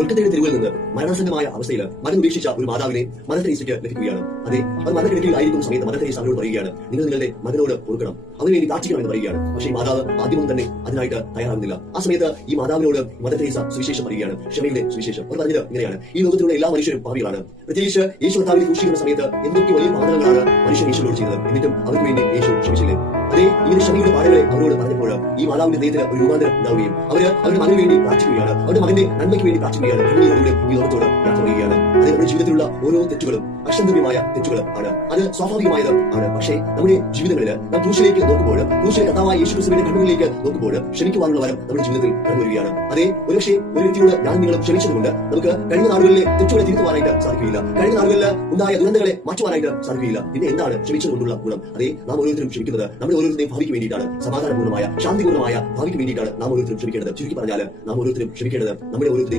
കൊൽക്കത്തയുടെ തെരുവിൽ നിന്ന് മരണാസന്നമായ അവസ്ഥയിൽ മകൻ ഉപേക്ഷിച്ച ഒരു മാതാവിനെ മദർ തെരേസയ്ക്ക് ലഭിക്കുകയാണ്. അതെ, അവർ മരണക്കിടക്കിൽ ആയിരിക്കുന്ന സമയത്ത് മദർ തെരേസ അവരോട് പറയുകയാണ്, നിങ്ങൾ നിങ്ങളുടെ മകനോട് കൊടുക്കണം, അവന് വേണ്ടി പ്രാർത്ഥിക്കണം എന്ന് പറയുകയാണ്. പക്ഷേ ഈ മാതാവ് ആദ്യമൊന്നും തന്നെ അതിനായിട്ട് തയ്യാറാകുന്നില്ല. ആ സമയത്ത് ഈ മാതാവിനോട് മദർ തെരേസ സുവിശേഷം പറയുകയാണ്, ക്ഷമയുടെ സുവിശേഷം. അവർ പറഞ്ഞത് ഇങ്ങനെയാണ്: ഈ ലോകത്തിലുള്ള എല്ലാ മനുഷ്യരും പാപികളാണ്. പ്രത്യേകിച്ച് യേശു കർത്താവിനെ ക്രൂശിക്കുന്ന സമയത്ത് എന്തൊക്കെ വലിയ പാതകളാണ് മനുഷ്യൻ യേശുവിനോട് ചെയ്തത്. എന്നിട്ടും അവർക്ക് വേണ്ടി യേശു ക്ഷമിച്ചില്ലേ? അതേ, ഇങ്ങനെ ക്ഷമയുടെ പാടുകളെ അവരോട് പറഞ്ഞപ്പോൾ ഈ മാതാവിന്റെ ഹൃദയത്തിന് ഒരു രൂപാന്തരം ഉണ്ടാവുകയും അവരുടെ മകന് വേണ്ടി പ്രാർത്ഥിക്കുകയാണ്, അവരുടെ മകന്റെ നന്മയ്ക്ക് വേണ്ടി പ്രാർത്ഥിക്കുകയാണ്. കണ്ണീരോടുകൂടി ഈ ലോകത്തോട് യാത്ര ചെയ്യുകയാണ്. അത് നമ്മുടെ ജീവിതത്തിലുള്ള ഓരോ തെറ്റുകളും അക്ഷന്തവ്യമായ തെറ്റുകളും ആണ്. അത് സ്വാഭാവികമായത് ആണ്. പക്ഷേ നമ്മുടെ ജീവിതങ്ങളിൽ നാം ക്രൂശിലേക്ക് നോക്കുമ്പോൾ, ക്രൂശിലെ കർത്താവായ യേശു ക്രിസ്തുവിന്റെ കണ്ണുകളിലേക്ക് നോക്കുമ്പോൾ ക്ഷമിക്കുവാനുള്ള വരം നമ്മുടെ ജീവിതത്തിൽ കടന്നു വരികയാണ്. അതേ, ഒരുപക്ഷെ ഒരു വ്യക്തിയോട് ഞാൻ നിങ്ങളും ക്ഷമിച്ചതുകൊണ്ട് നമുക്ക് കഴിഞ്ഞ നാളുകളിലെ തെറ്റുകളെ തിരുത്തുവാനായിട്ട് സാധിക്കുകയില്ല, കഴിഞ്ഞ നാളുകളിൽ ഉണ്ടായ ദുരന്തങ്ങളെ മാറ്റുവാനായിട്ട് സാധിക്കുകയില്ല. പിന്നെ എന്താണ് ക്ഷമിച്ചതുകൊണ്ടുള്ള ഗുണം? അതേ, നാം ഓരോരുത്തരും ക്ഷമിക്കുന്നത് നമ്മുടെ ഓരോരുത്തരുടെയും ഭാവിക്ക് വേണ്ടിയിട്ടാണ്. സമാധാനപൂർണ്ണമായ ശാന്തിപൂർണ്ണമായ ഭാവിക്ക് വേണ്ടിയിട്ടാണ് നാം ഓരോരുത്തരും ക്ഷമിക്കേണ്ടത്. ചുരുക്കി പറഞ്ഞാൽ നാം ഓരോരുത്തരും ക്ഷമിക്കേണ്ടത് നമ്മുടെ ഓരോരുത്തരും